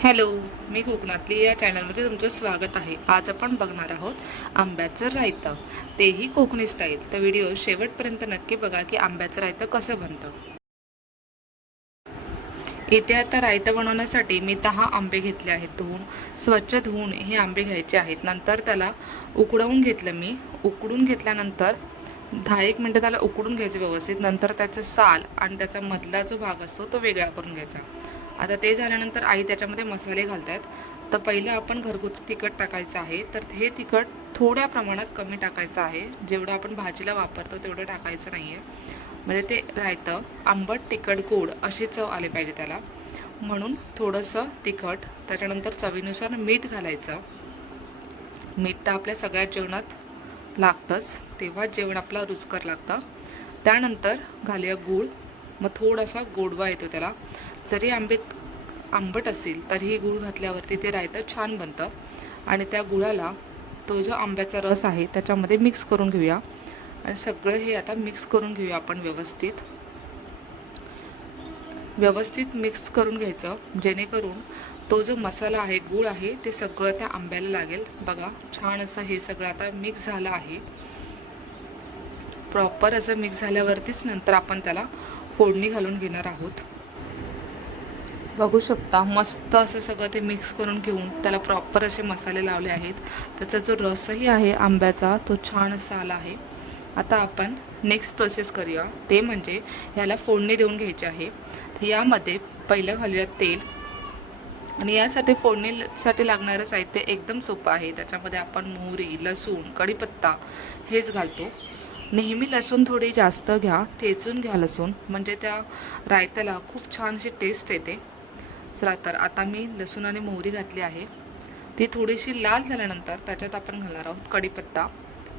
Hello, मी कोकणातली या चॅनलमध्ये तुमचं स्वागत आहे. आज आपण बघणार आहोत आंब्याचं रायतं, तेही कोकणी स्टाईल. तर व्हिडिओ शेवटपर्यंत नक्की बघा की आंब्याचं रायतं कसं बनतं. इथे आता रायतं बनवण्यासाठी मी 10 आंबे घेतले आहेत. स्वच्छ धुवून हे आंबे घ्यायचे आहेत. नंतर त्याला उकडवून घेतलं मी. उकडून घेतल्यानंतर 10-1 मिनटं त्याला उकडून घ्यायचं व्यवस्थित. नंतर त्याचं साल आणि त्याचा मधला जो भाग असतो तो वेगळा करून घ्यायचा. आता ते झाल्यानंतर आई त्याच्यामध्ये मसाले घालतात. तर पहिलं आपण घरगुती तिखट टाकायचं आहे. तर हे तिखट थोड्या प्रमाणात कमी टाकायचं आहे. जेवढं आपण भाजीला वापरतो तेवढं टाकायचं नाही आहे. म्हणजे ते रायतं आंबट तिखट गोड अशी चव आली पाहिजे त्याला. म्हणून थोडंसं तिखट, त्याच्यानंतर चवीनुसार मीठ घालायचं. मीठ तर आपल्या सगळ्या जेवणात लागतंच, तेव्हा जेवण आपलं रुचकर लागतं. त्यानंतर घालूया गूळ. मग थोडासा गोडवा येतो त्याला. जरी आंबट असेल तरीही गूळ घातल्यावरती ते रायतं छान बनतं. आणि त्या गुळाला तो जो आंब्याचा रस आहे त्याच्यामध्ये मिक्स करून घेऊया. आणि सगळं हे आता मिक्स करून घेऊया आपण व्यवस्थित मिक्स करून घ्यायचं, जेणेकरून तो जो मसाला आहे, गूळ आहे, ते सगळं त्या आंब्याला लागेल. बघा, छान असं हे सगळं आता मिक्स झालं आहे. प्रॉपर असं मिक्स झाल्यावरतीच नंतर आपण त्याला फोडणी घालून घेणार आहोत. बघू शकता, मस्त असं सगळं ते मिक्स करून घेऊन त्याला प्रॉपर असे मसाले लावले आहेत. त्याचा जो रसही आहे आंब्याचा तो छान असा आला आहे. आता आपण नेक्स्ट प्रोसेस करूया, ते म्हणजे ह्याला फोडणी देऊन घ्यायची आहे. तर यामध्ये पहिलं घालूया तेल. आणि यासाठी फोडणीसाठी लागणारं साहित्य एकदम सोपं आहे. त्याच्यामध्ये आपण मोहरी, लसूण, कढीपत्ता हेच घालतो. नेहमी लसूण थोडी जास्त घ्या, ठेचून घ्या लसूण, म्हणजे त्या रायत्याला खूप छान अशी टेस्ट येते. चला, तर आता मी लसूण आणि मोहरी घातली आहे. ती थोडीशी लाल झाल्यानंतर त्याच्यात आपण घालणार आहोत कढीपत्ता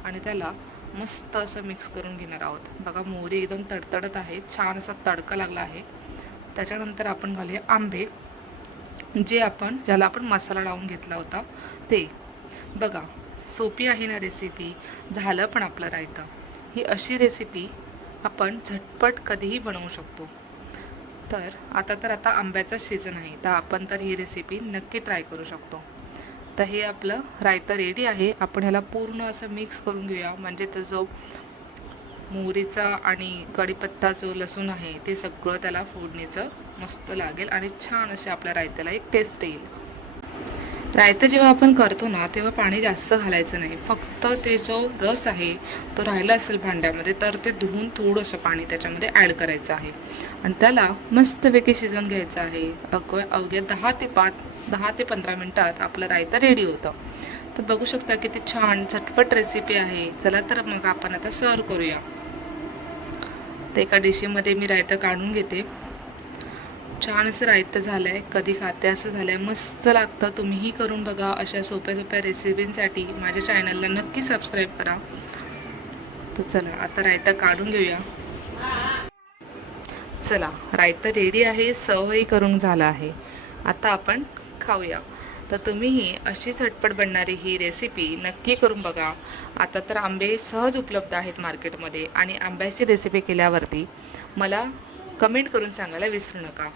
आणि त्याला मस्त असं मिक्स करून घेणार आहोत. बघा, मोहरी एकदम तडतडत आहे, छान असा तडका लागला आहे. त्याच्यानंतर आपण घालूया आंबे, ज्याला आपण मसाला लावून घेतला होता ते. बघा, सोपी आहे ना रेसिपी. झालं पण आपलं रायतं. ही अशी रेसिपी आपण झटपट कधीही बनवू शकतो. तर आता आंब्याचा सीझन आहे, तर आपण तर ही रेसिपी नक्की ट्राय करू शकतो. तर हे आपलं रायतं रेडी आहे. आपण ह्याला पूर्ण असं मिक्स करून घेऊया, म्हणजे तो जो मोहरीचा आणि कढीपत्ता, जो लसूण आहे, ते सगळं त्याला फोडणीचं मस्त लागेल आणि छान असे आपल्या रायत्याला एक टेस्ट येईल. रायतं जेव्हा आपण करतो ना, तेव्हा पाणी जास्त घालायचं नाही. फक्त ते जो रस आहे तो राहिला असेल भांड्यामध्ये, तर ते धुवून थोडंसं पाणी त्याच्यामध्ये ॲड करायचं आहे आणि त्याला मस्तपैकी शिजवून घ्यायचं आहे. अवघ्या 10 ते 15 मिनटात आपलं रायतं रेडी होतं. तर बघू शकता किती छान झटपट रेसिपी आहे. चला, तर मग आपण आता सर्व करूया. तर एका डिशीमध्ये मी रायतं काढून घेते. छान असं रायतं झालं आहे, कधी खाते असं झालं आहे, मस्त लागतं. तुम्हीही करून बघा. अशा सोप्या सोप्या रेसिपींसाठी माझ्या चॅनलला नक्की सबस्क्राईब करा. तर चला, आता रायतं काढून घेऊया. चला, रायतं रेडी आहे, सर्वही करून झालं आहे. आता आपण खाऊया. तर तुम्हीही अशी झटपट बनणारी ही रेसिपी नक्की करून बघा. आता तर आंबे सहज उपलब्ध आहेत मार्केटमध्ये, आणि आंब्याची रेसिपी केल्यावरती मला कमेंट करून सांगायला विसरू नका.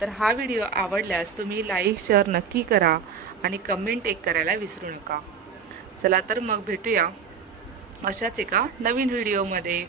तर हा व्हिडिओ आवडल्यास तुम्ही लाईक शेअर नक्की करा आणि कमेंट एक करायला विसरू नका. चला, तर मग भेटूया अशाच एका नवीन व्हिडिओमध्ये.